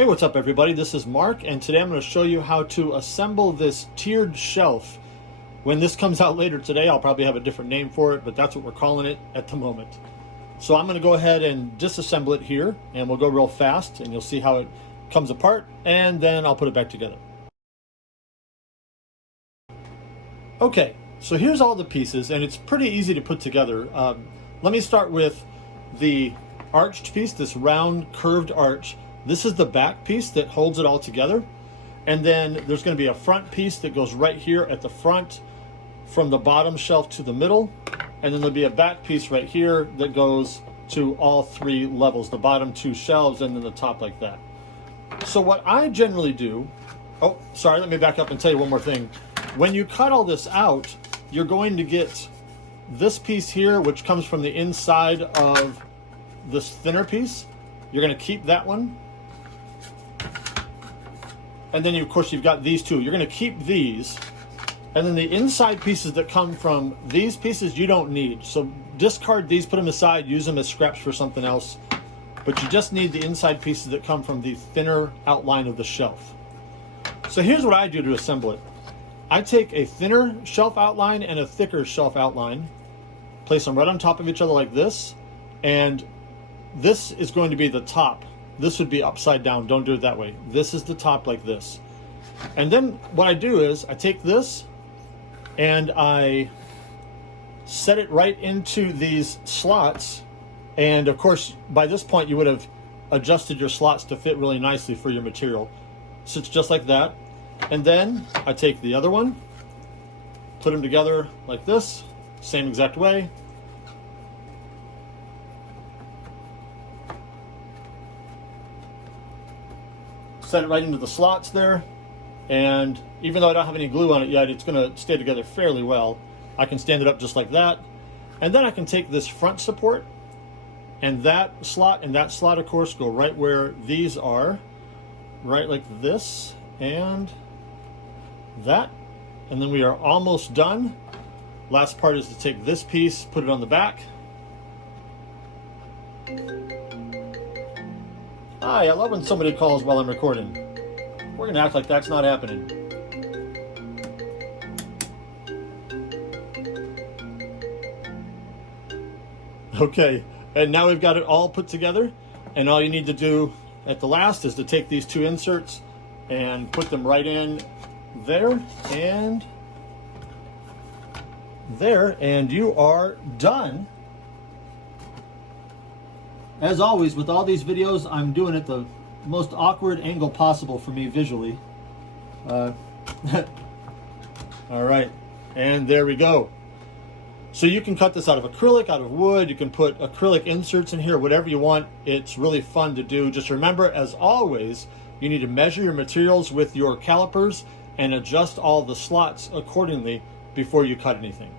Hey, what's up everybody? This is Mark, and today I'm going to show you how to assemble this tiered shelf. When this comes out later today, I'll probably have a different name for it, but that's what we're calling it at the moment. So I'm going to go ahead and disassemble it here, and we'll go real fast, and you'll see how it comes apart, and then I'll put it back together. Okay, so here's all the pieces, and it's pretty easy to put together. Let me start with the arched piece, this round curved arch. This is the back piece that holds it all together. And then there's going to be a front piece that goes right here at the front from the bottom shelf to the middle. And then there'll be a back piece right here that goes to all three levels, the bottom two shelves and then the top like that. So what I generally do, oh, sorry, let me back up and tell you one more thing. When you cut all this out, you're going to get this piece here, which comes from the inside of this thinner piece. You're going to keep that one. And then, of course, you've got these two. You're going to keep these. And then the inside pieces that come from these pieces, you don't need. So discard these, put them aside, use them as scraps for something else. But you just need the inside pieces that come from the thinner outline of the shelf. So here's what I do to assemble it. I take a thinner shelf outline and a thicker shelf outline, place them right on top of each other like this, and this is going to be the top. This would be upside down. Don't do it that way. This is the top like this. And then what I do is I take this and I set it right into these slots. And of course, by this point, you would have adjusted your slots to fit really nicely for your material. Sits just like that. And then I take the other one, put them together like this, same exact way. Set it right into the slots there, and even though I don't have any glue on it yet, it's going to stay together fairly well. I can stand it up just like that, and then I can take this front support, and that slot of course go right where these are, right like this and that, and then we are almost done. Last part is to take this piece, put it on the back. Hi, I love when somebody calls while I'm recording. We're going to act like that's not happening. Okay, and now we've got it all put together, and all you need to do at the last is to take these two inserts and put them right in there and there, and you are done. As always, with all these videos, I'm doing it the most awkward angle possible for me visually. All right, and there we go. So you can cut this out of acrylic, out of wood. You can put acrylic inserts in here, whatever you want. It's really fun to do. Just remember, as always, you need to measure your materials with your calipers and adjust all the slots accordingly before you cut anything.